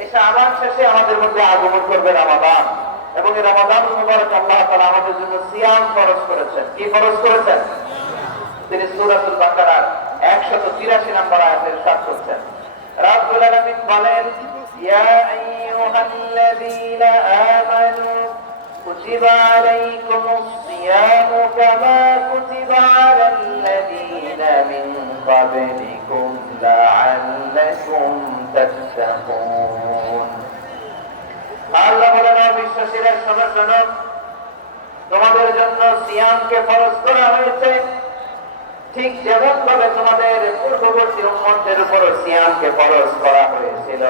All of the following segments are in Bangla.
এই শাবান শেষে আমাদের মধ্যে আগমন করবে রমাদান, এবং এই রমাদান মুবারক আল্লাহ তাআলা আমাদের জন্য সিয়াম ফরজ করেছেন। কি ফরজ করেছেন? তিনি সূরাতুল বাকারার 183 নম্বর আয়াতে ইরশাদ করছেন, রাব্বুল আলামিন বলেন, ইয়া আইয়ুহাল্লাযীনা আমানু কুতিবা আলাইকুমুস সিয়ামু কামা কুতিবা আলাল্লাযীনা মিন ক্বাবলিকুম লাআল্লাকুম তাত্তাকুন। আল্লাহ বলেন, বিশ্বাসীরা শোনো শোনো, তোমাদের জন্য সিয়ামকে ফরজ করা হয়েছে, ঠিক যেমন ভাবে তোমাদের পূর্ববর্তী উম্মতের উপর সিয়ামকে ফরজ করা হয়েছিল,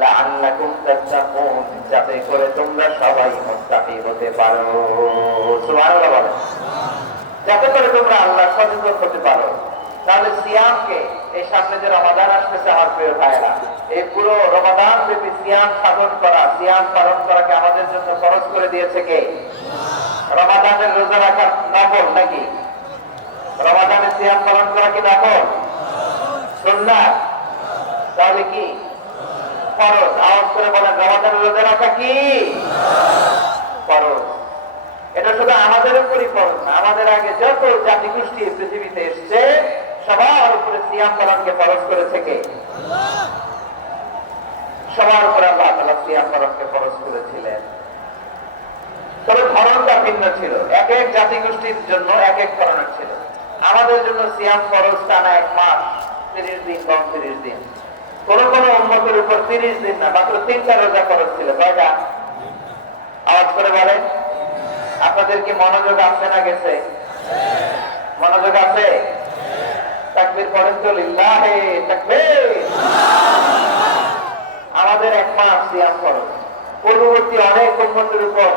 লাআল্লাকুম তাত্তাকুন, যাতে করে তোমরা সবাই মুত্তাকি হতে পারো। সুবহানাল্লাহ বলেন, যাতে করে তোমরা আল্লাহ সচেতন হতে পারো। তাহলে সিয়ামকে, এই সামনে যে রমাদান আসতেছে আমার প্রিয় ভাইরা, এই পুরো রমাদান ব্যাপী সিয়াম সাধন করা, সিয়াম পালন করাকে আমাদের জন্য ফরজ করে দিয়েছে কে? রমাদানের রোজা রাখা নফল নাকি? রমাদানের সিয়াম পালন করা কি নফল? সুন্নাত? তাহলে কি ফরজ? আওয়াজ করে বলেন, রমাদানের রোজা রাখা কি ফরজ? এটা শুধু আমাদের উপরই ফরজ না, আমাদের আগে যত জাতি গোষ্ঠী পৃথিবীতে এসছে সবার উপরে সিয়াম পালনকে ফরজ করেছে কে? সবার উপরে আল্লাহ তাআলা সিয়াম পালনকে ফরজ করেছিলেন। তবে ধরনটা ভিন্ন ছিল, এক এক জাতি গোষ্ঠীর জন্য এক এক ধরনের ছিল। আমাদের জন্য সিয়াম ফরজ টানা 1 মাস, 30 দিন বা 29 দিন। কোন কোন উম্মতের উপর 30 দিন না, মাত্র 3টা রোজা ফরজ ছিল। কয়টা? আওয়াজ করে বলেন। আপনাদের কি মনোযোগ আছে না গেছে? মনোযোগ আছে? তাকবীর পড়েন তো, লিল্লাহে তাকবীর। আমাদের 1 মাস সিয়াম ফরজ, পূর্ববর্তী অনেক উম্মতের উপর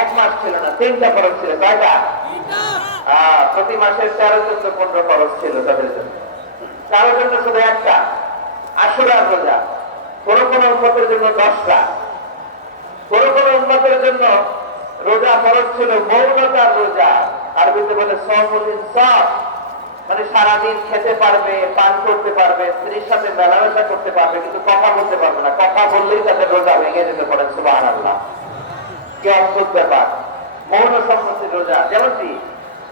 1 মাস ছিল না, 3টা ফরজ ছিল। কয়টা? প্রতি মাসের 13, 14, 15 ফরজ ছিল তাদের জন্য। কারোর জন্য শুধু একটা, আশুরার রোজা। কোন কোন উম্মতের জন্য 10টা। কোন কোন উম্মতের জন্য রোজা ফরজ ছিল মৌনতার রোজা, আরবিতে বলে সাওমুল ইনসাফ, মানে সারাদিন খেতে পারবে, পান করতে পারবে, স্ত্রীর সাথে মেলামেশা করতে পারবে, কিন্তু কথা বলতে পারবে না। কথা বললেই তাদের রোজা ভেঙে যেতে পারে। সুবহানাল্লাহ, কি অদ্ভুত ব্যাপার! মৌন সম্পত্তির রোজা। যেমনটি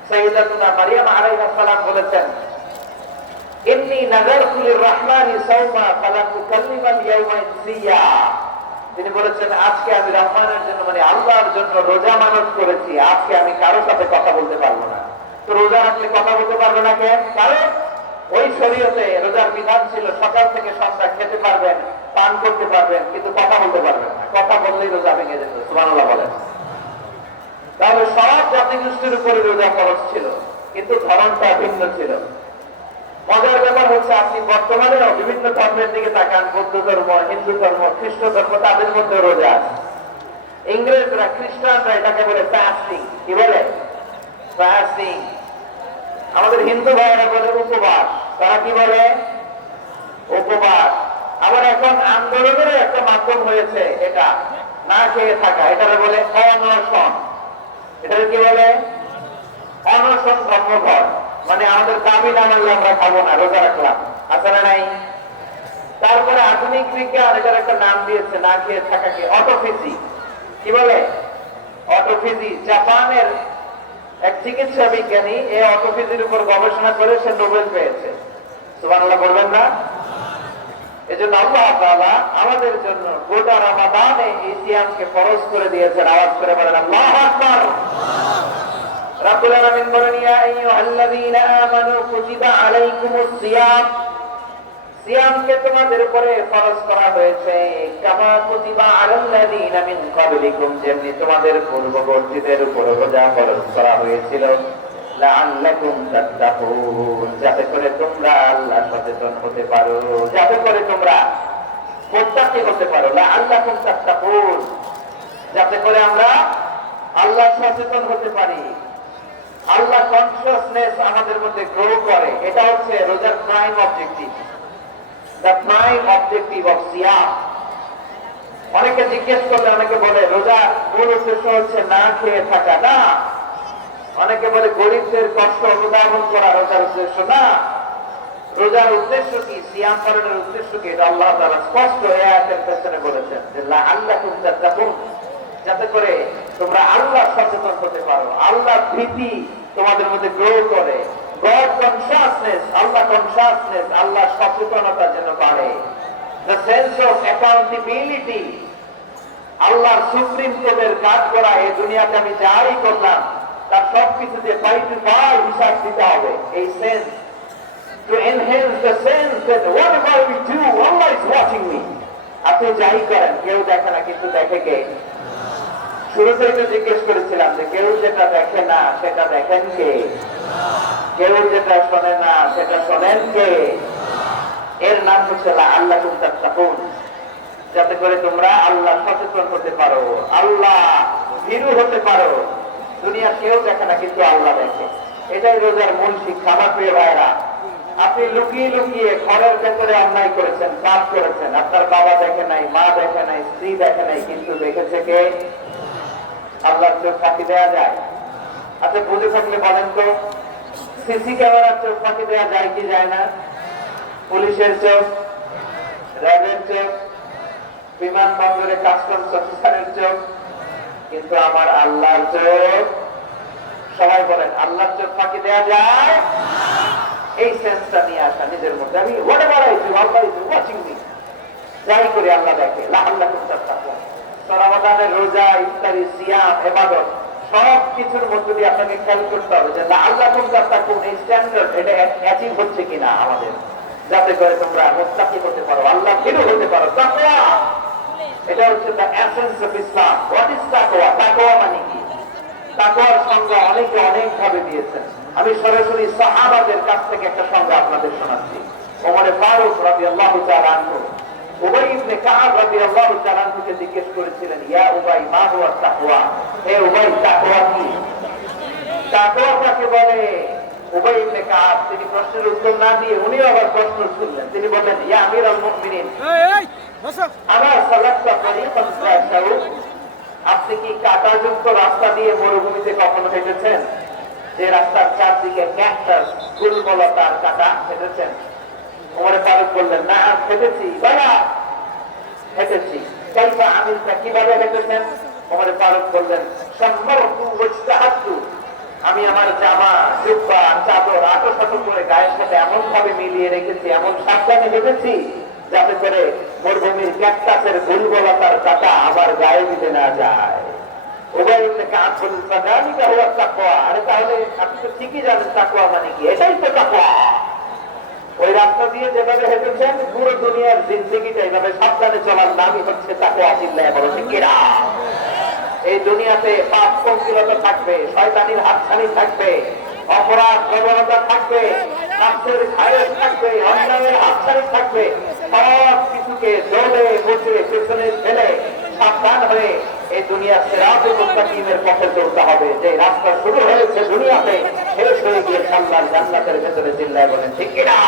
সাইয়্যিদাতুনা মারিয়াম আলাইহিস সালাম বলেছেন, ইন্নী নাযারতু লির-রাহমানি সাওমা ফালান তুকাল্লিমাল ইয়াওমা ইনসিয়া। তিনি বলেছেন, আজকে আমি রহমানের জন্য, মানে আল্লাহর জন্য রোজা মানত করেছি, আজকে আমি কারোর সাথে কথা বলতে পারবো না। তো রোজা রাখলে কথা বলতে পারবে না কেন? কারণ ওই শরীয়তে রোজার বিধান ছিল সকাল থেকে সন্ধ্যা খেতে পারবেন, পান করতে পারবেন, কিন্তু কথা বলতে পারবেন না। কথা বললেই রোজা ভেঙে যেত। সুবহানাল্লাহ বলেন। তাহলে সব জাতিগোষ্ঠীর উপরে রোজা ফরজ ছিল, কিন্তু ধরনটা ভিন্ন ছিল। মজার ব্যাপার হচ্ছে, আপনি বর্তমানেও বিভিন্ন ধর্মের দিকে তাকান, বৌদ্ধ ধর্ম, হিন্দু ধর্ম, খ্রিস্ট ধর্ম, তাদের মধ্যে রোজা আছে। ইংরেজরা, খ্রিস্টানরা এটাকে বলে ফাস্টিং। কি বলে? ফাস্টিং। আমাদের হিন্দু ভাইয়েরা বলে উপবাস। তারা কি বলে? উপবাস। আবার এখন আন্দোলনের একটা মাধ্যম হয়েছে এটা, না খেয়ে থাকা, এটাকে বলে অনশন। এটাকে কি বলে? অনশন ধর্মঘট। মানে আমাদের দাবি না মানলে আমরা খাবো না, রোজা রাখলাম। আছে না নাই? তারপরে আধুনিক বিজ্ঞান এটার একটা নাম দিয়েছে না খেয়ে থাকাকে, অটোফেজি। কি বলে? অটোফেজি। জাপানের এক চিকিৎসা বিজ্ঞানী এই অটোফেজির উপর গবেষণা করে সে নোবেল পেয়েছে। সুবহানাল্লাহ বলবেন না? এজন্য আল্লাহ তাআলা আমাদের জন্য গোটা রমাদানে এই সিয়ামকে ফরজ করে দিয়েছেন। আওয়াজ করে বলেন আল্লাহু আকবার। রাব্বুল আলামিন বলেন, ইয়া আইয়ুহাল্লাযীনা আমানু কুতিবা আলাইকুমুস সিয়াম, সিয়ামকে তোমাদের উপরে ফরজ করা হয়েছে, কামা কুতিবা আলাল্লাযীনা মিন ক্বাবলিকুম, যেমনি তোমাদের পূর্ববর্তীদের উপর রোজা ফরজ করা হয়েছিল, লাআল্লাকুম তাত্তাকুন, যাতে করে তোমরা আল্লাহ সচেতন হতে পারো, যাতে করে তোমরা মুত্তাকি হতে পারো। লাআল্লাকুম তাত্তাকুন, যাতে করে আমরা আল্লাহ সচেতন হতে পারি, আল্লাহ কনসিয়াসনেস আমাদের মধ্যে গ্রো করে। এটা হচ্ছে রোজার prime objective, the prime objective of সিয়াম। অনেকে জিজ্ঞেস করলে অনেকে বলে রোজা মূল উদ্দেশ্য হচ্ছে না খেয়ে থাকা। না, অনেকে বলে গরিবদের কষ্ট অনুধাবন করা রোজার উদ্দেশ্য। না, রোজার উদ্দেশ্য কি, সিয়াম পালনের উদ্দেশ্য কি, এটা আল্লাহ তাআলা স্পষ্ট আয়াতের পেছনে বলেছেন যে লাআল্লাকুম তাত্তাকুন, যাতে করে তোমরা আল্লাহ সচেতন হতে পারো, আল্লাহ ভীতি তোমাদের মধ্যে গ্রো করে, গড কনশাসনেস, আল্লাহ কনশাসনেস, আল্লাহ সচেতনতা যেন বাড়ে, দ্য সেন্স অফ অ্যাকাউন্টেবিলিটি, আল্লাহর সুপ্রিম কোর্টের কাজ করা, এই দুনিয়াতে আমি যাই করলাম তার সবকিছু যে পাই টু পাই হিসাব দিতে হবে, এই sense, to enhance the sense that whatever we do, Allah is watching me. আপনি যাই করেন কেউ দেখে না, কিন্তু দেখে কে? শুরুতেই তো জিজ্ঞেস করেছিলাম যে কেউ যেটা দেখে না সেটা দেখেন কে? কেউ যেটা শোনে না সেটা শোনেন কে? এর নাম হচ্ছে লাআল্লাকুম তাত্তাকুন, যাতে করে তোমরা আল্লাহ সচেতন হতে পারো, আল্লাহ ভীরু হতে পারো। দুনিয়া কেউ দেখে না, কিন্তু আল্লাহ দেখে। এটাই রোজার মূল শিক্ষা। আমার প্রিয় ভাইরা, আপনি লুকিয়ে লুকিয়ে ঘরের ভেতরে অন্যায় করেছেন, পাপ করেছেন, আপনার বাবা দেখে নাই, মা দেখে নাই, স্ত্রী দেখে নাই, কিন্তু দেখেছে কে? আল্লাহর চোখ ফাঁকি দেওয়া যায়? আচ্ছা, বুঝে থাকলে বলেন তো, সিসি ক্যামেরার চোখ ফাঁকি দেওয়া যায় কি যায় না? পুলিশের চোখ, র্যাবের চোখ, বিমানবন্দরে কাস্টমস অফিসারের চোখ, কিন্তু আমার আল্লাহর চোখ? সবাই বলেন, আল্লাহর চোখ ফাঁকি দেওয়া যায়? এই সেন্সটা নিয়ে আসা নিজের মধ্যে, আমি whatever I do, Allah is watching me, যাই করে আল্লাহ দেখে। লাআল্লাকুম তাত্তাকুন। রমাদানের রোজা, ইফতারি, সিয়াম, ইবাদত সব কিছুর মধ্যে দিয়ে আপনাকে খেয়াল করতে হবে যে লাআল্লাকুম তাত্তাকুন, এই স্ট্যান্ডার্ড এটা অ্যাচিভ হচ্ছে কিনা আমাদের, যাতে করে তোমরা মুত্তাকি হতে পারো, আল্লাহ ভীরু হতে পারো। তাকওয়া, এটা হচ্ছে the essence of Islam. What is তাকওয়া? তাকওয়া মানে কি? তাকওয়ার সংজ্ঞা অনেকে অনেক ভাবে দিয়েছেন। আমি সরাসরি সাহাবাদের কাছ থেকে একটা সংজ্ঞা আপনাদের শোনাচ্ছি। ওমর ফারুক রাদিয়াল্লাহু তাআলা আনহু উবাই ইবনে কাব রাদিয়াল্লাহু তাআলা আনহুকে জিজ্ঞেস করেছিলেন, ইয়া উবাই, মা হুয়া তাকওয়া? হে উবাই, তাকওয়া কি? তাকওয়া কাকে বলে? উবাই ইবনে কাব তিনি প্রশ্নের উত্তর না দিয়ে উনি আবার প্রশ্ন শুনলেন। তিনি বললেন, ইয়া আমিরুল মুমিনিন, আমার সালাতটা তরিকাত শাউক, আপনি কি কাঁটাযুক্ত রাস্তা দিয়ে মরুভূমিতে কখনো হেঁটেছেন? যে রাস্তার চারদিকে ক্যাকটাস, ফুলমলতার কাঁটা, হেঁটেছেন? ওমর ফারুক বললেন, না হেঁটেছি বাবা, হেঁটেছি। কাইফা আমিলতা, কিভাবে হেঁটেছেন? ওমর ফারুক বললেন, সাম্মারতু ওয়াজতাহাতু, আমি আমার জামা, জুব্বা, চাদর আঁটো করে গায়ের সাথে এমন ভাবে মিলিয়ে রেখেছি, এমন সাবধানে হেঁটেছি যাতে করে মরুভূমির ক্যাকটাসের ফুলমলতার কাঁটা আমার গায়ে দিতে না যায়। উবাই ইবনে কাব বললেন, ফাযালিকা হুয়া তাকওয়া। আরে তাহলে আপনি তো ঠিকই জানেন তাকওয়া মানে কি, এটাই তো তাকওয়া। ওই রাস্তা দিয়ে যেভাবে হেঁটেছেন, পুরো দুনিয়ার জিন্দেগিটা এইভাবে সাবধানে চলার নামই হচ্ছে তাকওয়া। চিল্লায় বলো ঠিক কিনা? এই দুনিয়াতে পাপ পঙ্কিলতা থাকবে, শয়তানির হাতছানি থাকবে, অপরাধ প্রবণতা থাকবে, নাফসের খায়েশ থাকবে, অন্যায়ের হাতছানি থাকবে। সব কিছুকে দৌড়ে মুছে পেছনে ফেলে সাবধান হয়ে এই দুনিয়া সিরাতুল মুস্তাকিমের পথে চলতে হবে। যে রাস্তা শুরু হয়েছে দুনিয়াতে, শেষ হয়ে গিয়ে আল্লাহর জান্নাতের ভেতরে। চিল্লায় বলেন ঠিক কিনা?